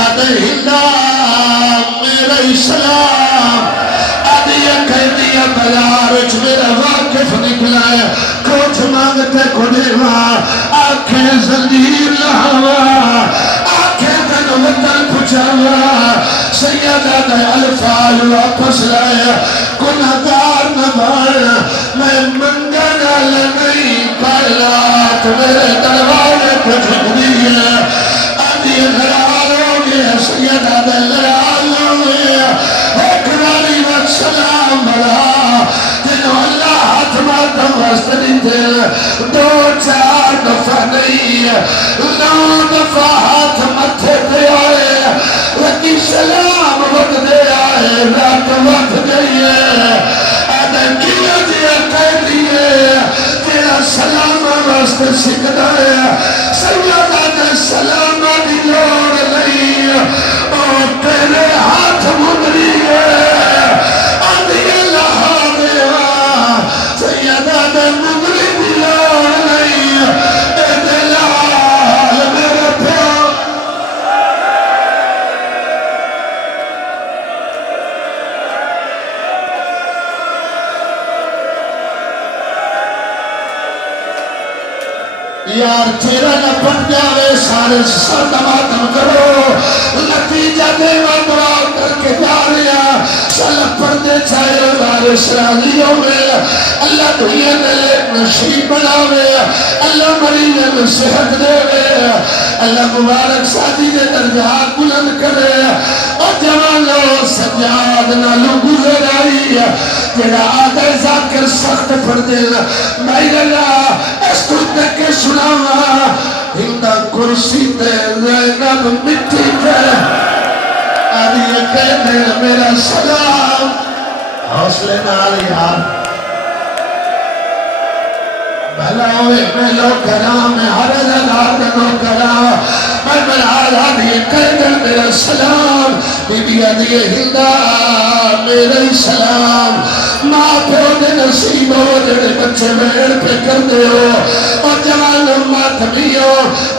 آدھے ہندا میرا سلام آدھی کہتی ہے بازار میرا واقف نکلا ہے کچھ مانگتے کو دیوا آنکھیں زنجیر لہوا آنکھیں تن وطن پچھاوا سیدہ دے الفاظ واپس لائے گناہگار نہ بھایا میں منگنا نہیں پڑھلا تو میرے دروازے پہ جھک دیا آدھی لڑال ہو گیا سیدہ دے لڑال ہو گیا ایک ناری وقت سلام بڑھا جنہوں اللہ ہاتھ ماتا وست نہیں دے دو چار دفعہ نہیں 9 دفعہ ہاتھ متھے دے آئے لکی سلام وقت دے آئے رات وقت گئی ہے آدھے کیا جیا کہہ دیئے تیرا سلام وست سکھنا ہے سیدہ دے سلام دی لوڑ نہیں اور تیرے ہاتھ مدری ہے آدھی اللہ دیوا سیدہ دے مدری دی لوڑ نہیں اے دلال میرے پیار یار تیرا نہ پٹ جاوے سارے سر دماتم کرو نتیجہ دیوہ دعا کر کے جاریا سلب پردے چھائے بارش راضیوں میں اللہ دنیا نے لیک نشیب بناوے اللہ مریض میں صحت دے اللہ مبارک سادی دے درجات بلند کرے اور جوانو سجاد نالو گزر آئی تیرا آدھے ذاکر سخت پردے مائی اللہ اس کو تک سناوا ہندہ کرسی تے زینب مٹی تے آدھی کہتے میرا سلام حوصلے نال یار بھلا ہوئے میں لوگ کرام میں ہر لگا دنوں کرام میں مرحال آدھی کہتے میرا سلام بی بی آدھی ہندہ میرا سلام ماں پیو دے نصیب ہو جڑے بچے بیڑ پہ کر دے ہو اور جوان ماتمیو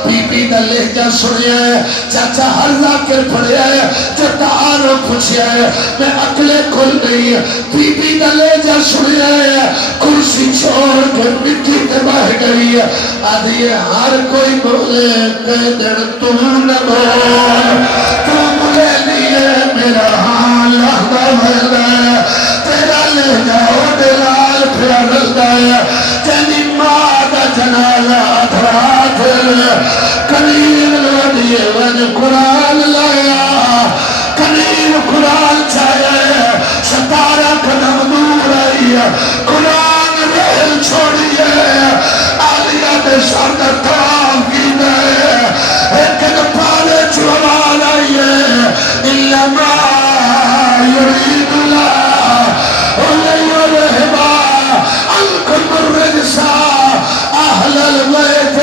بی بی دا لہجہ سنیا ہے چاچا ہر ذاکر پڑھیا ہے جو تعارف پوچھیا ہے میں اکلے کھل نہیں بی بی دا لہجہ سنیا ہے کرسی چھوڑ کے مٹی تے باہ گئی ہے آدھی ہر کوئی بولے کہ دن تو نہ بول تو ملے لیے میرا حال لہدہ بھردا ہے تیرا لہجہ او دلال پھر رلدا ہے تیری ماں دا جنازہ ادھرات قریب لودیے ون قرآن لایا قریب قرآن چھایا 17 قدم دور آئی قرآن رہل چھوڑیے آلیہ دے شرد تاف کی دے ایک پالے چوال آئیے اللہ ما یرید اللہ علیہ الرحبہ انکم الرجسہ اہل المیت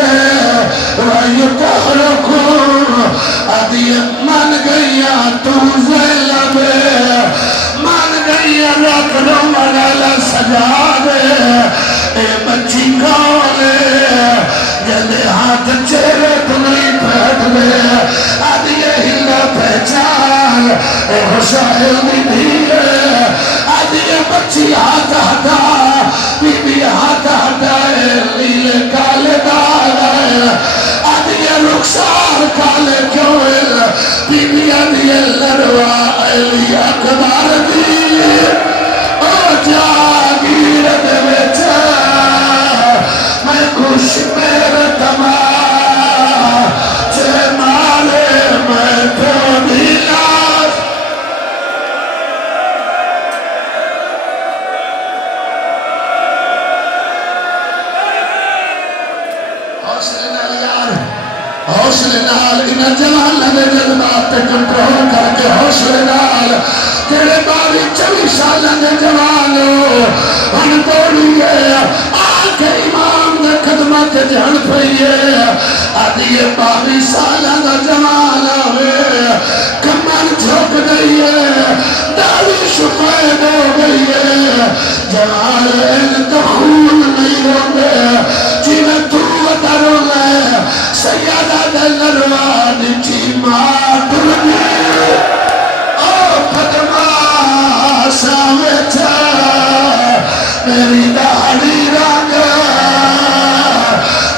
ویتحرکون ادھی من گیا تو زیلب من گیا رکھنو منالا سجا دے اے بچی کون جلدے ہاتھ چہرے تو نہیں پھیٹ دے ادھی ہلا پہچان اے حسین بھی ہے ادھی بچی ہاتھ ہٹا بی بی ہاتھ ہٹائے لیلے کالے داغ ادھی رخسار کالے کیوں ہے بی بی ادھی لڑوا علی اکبر دی او جاگیر دے بیچا میں خوش میرے دماغ چھے مالے میں تو دیلاس حوصلے نال انہیں جوان لگے جذبات تے کنٹرول کر کے حوصلے نال تیرے باری 40 سال لگے جوان ہو ان توڑیے آنکھ امام نے خدمت جہن پہیے آدھی 22 سال لگے جوان ہوئے کمر جھوک گئیے داوی شفید ہو گئیے جوان ان تو خون نہیں ہوگے جنہیں تو اتر ہوگے سیادہ دلروان چی ماں میری داڑھی رنگ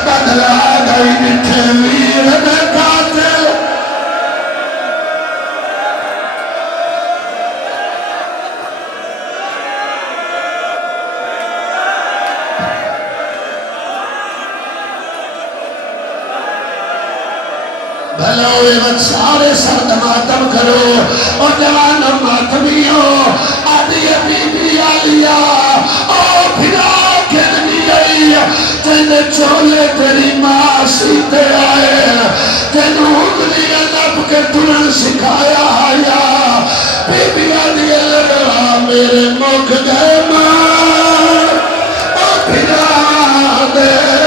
بدلا گئی میٹھے ویر میں قاتل بھلا ہوئے وقت سارے سرد ماتم کرو اور جوان ماتمیوں آدھی بی بی آلیا او پھرا کھلنی گئی تینے چولے تیری ماں سیتے آئے تینو اگلی لب کے ترن سکھایا آیا بی بی آلیا میرے مکھ گئے ماں او پھرا دے